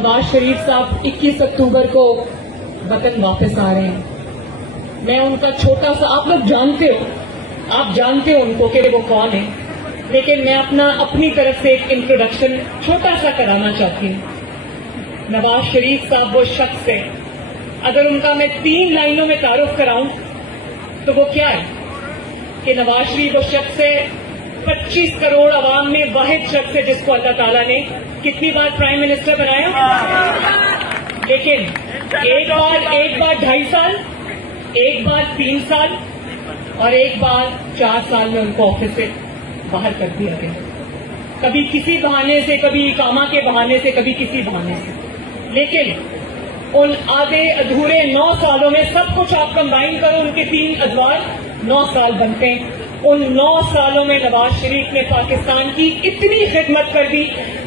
नवाज शरीफ साहब 21 अक्टूबर को वतन वापस आ रहे हैं। मैं उनका छोटा सा, आप लोग जानते हो उनको कि वो कौन है, लेकिन मैं अपनी तरफ से एक इंट्रोडक्शन छोटा सा कराना चाहती हूँ। नवाज शरीफ साहब वो शख्स है, अगर उनका मैं 3 लाइनों में तारुफ कराऊं तो वो क्या है कि नवाज शरीफ वो शख्स है, 25 करोड़ अवाम में वाहिद शख्स है जिसको अल्लाह ताला ने कितनी बार प्राइम मिनिस्टर बनाया, लेकिन एक बार 2.5 साल, एक बार 3 साल और एक बार 4 साल में उनको ऑफिस से बाहर कर दिया गया। कभी किसी बहाने से, कभी इकामा के बहाने से, कभी किसी बहाने से। लेकिन उन आधे अधूरे 9 सालों में सब कुछ आप कंबाइन करो, उनके 3 अदवार 9 साल बनते हैं। उन 9 सालों में नवाज शरीफ ने पाकिस्तान की इतनी खिदमत कर दी,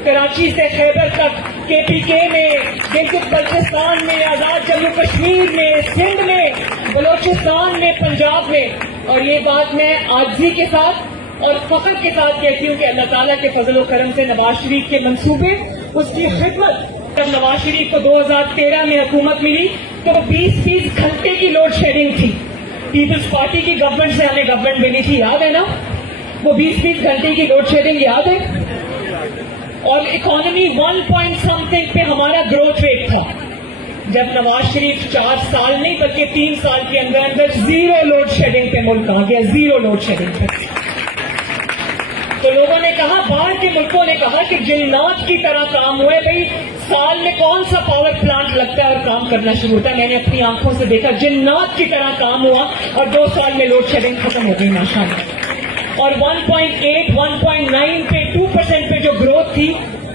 कराची से खैबर तक, KPK में, गिलगित बल्तिस्तान में, आजाद जम्मू कश्मीर में, सिंध में, बलोचिस्तान में, पंजाब में। और ये बात मैं आजिज़ी के साथ और फख्र के साथ कहती हूँ कि अल्लाह ताला के फजल व करम से नवाज शरीफ के मंसूबे, उसकी खिदमत। जब नवाज शरीफ को 2013 में हुकूमत मिली तो 20 घंटे की लोड शेडिंग थी। पीपल्स पार्टी की गवर्नमेंट से हमें गवर्नमेंट मिली थी, याद है ना? वो 20 घंटे की लोड शेडिंग याद है? और इकोनॉमी 1 पॉइंट समथिंग पे हमारा ग्रोथ रेट था। जब नवाज शरीफ 4 साल नहीं बल्कि 3 साल के अंदर अंदर 0 लोड शेडिंग पे मुल्क आ गया, 0 लोड शेडिंग पे। तो लोगों ने कहा, बाहर के मुल्कों ने कहा कि जिन्नात की तरह काम हुआ है। भाई, साल में कौन सा पावर प्लांट लगता है और काम करना शुरू होता है? मैंने अपनी आंखों से देखा, जिन्नात की तरह काम हुआ और 2 साल में लोड शेडिंग खत्म हो गई माशाअल्लाह। और 1.8, 1.9 पे, 2% पे जो ग्रोथ थी,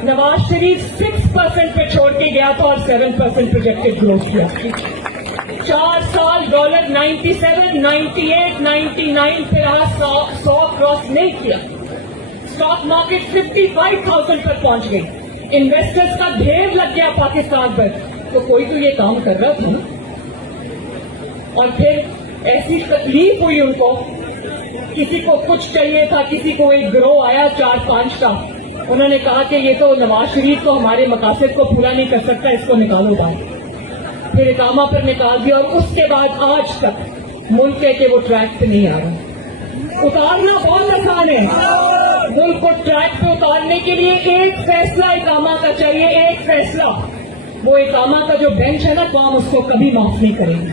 नवाज शरीफ 6% पे छोड़ के गया था और 7% प्रोजेक्टेड ग्रोथ किया। 4 साल डॉलर 97, 98, 99 पे रहा, 100 क्रॉस नहीं किया। स्टॉक मार्केट 55,000 पर पहुंच गई, इन्वेस्टर्स का ढेर लग गया पाकिस्तान पर। तो कोई तो ये काम कर रहा था ना। और फिर ऐसी तकलीफ हुई उनको, किसी को कुछ चाहिए था, किसी को एक गिरोह आया 4-5 का, उन्होंने कहा कि ये तो नवाज शरीफ को हमारे मकासद को पूरा नहीं कर सकता, इसको निकालो बाहर। फिर इकामा पर निकाल दिया और उसके बाद आज तक मुल्क है कि वो ट्रैक पे नहीं आ रहा। उतारना बहुत आसान है, मुल्क को ट्रैक पे उतारने के लिए एक फैसला इकामा का चाहिए, एक फैसला। वो इकामा का जो बेंच है ना, तो हम उसको कभी माफ नहीं करेंगे।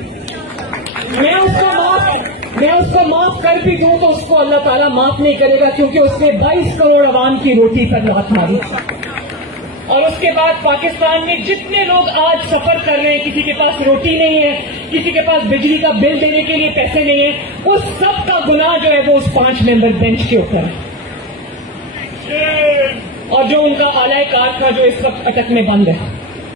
मैं उसको माफ कर भी दूं तो उसको अल्लाह ताला माफ नहीं करेगा, क्योंकि उसने 22 करोड़ अवाम की रोटी पर लात मारी। और उसके बाद पाकिस्तान में जितने लोग आज सफर कर रहे हैं, किसी के पास रोटी नहीं है, किसी के पास बिजली का बिल देने के लिए पैसे नहीं है, उस सब का गुनाह जो है वो उस 5 मेंबर बेंच के ऊपर है। और जो उनका आला कार था जो इस वक्त अटक में बंद है।